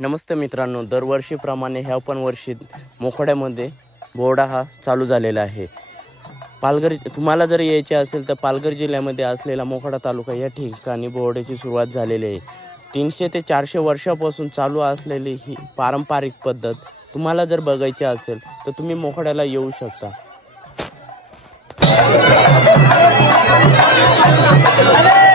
नमस्ते मित्रांनो, दरवर्षीप्रमाणे ह्या पण वर्षी मोखाड्यामध्ये बोहडा हा चालू झालेला आहे. पालघर तुम्हाला जर यायचे असेल तर पालघर जिल्ह्यामध्ये असलेला मोखाडा तालुका या ठिकाणी बोहड्याची सुरुवात झालेली आहे. 300 ते 400 वर्षापासून चालू असलेली ही पारंपरिक पद्धत तुम्हाला जर बघायची असेल तर तुम्ही मोखाड्याला येऊ शकता. अरे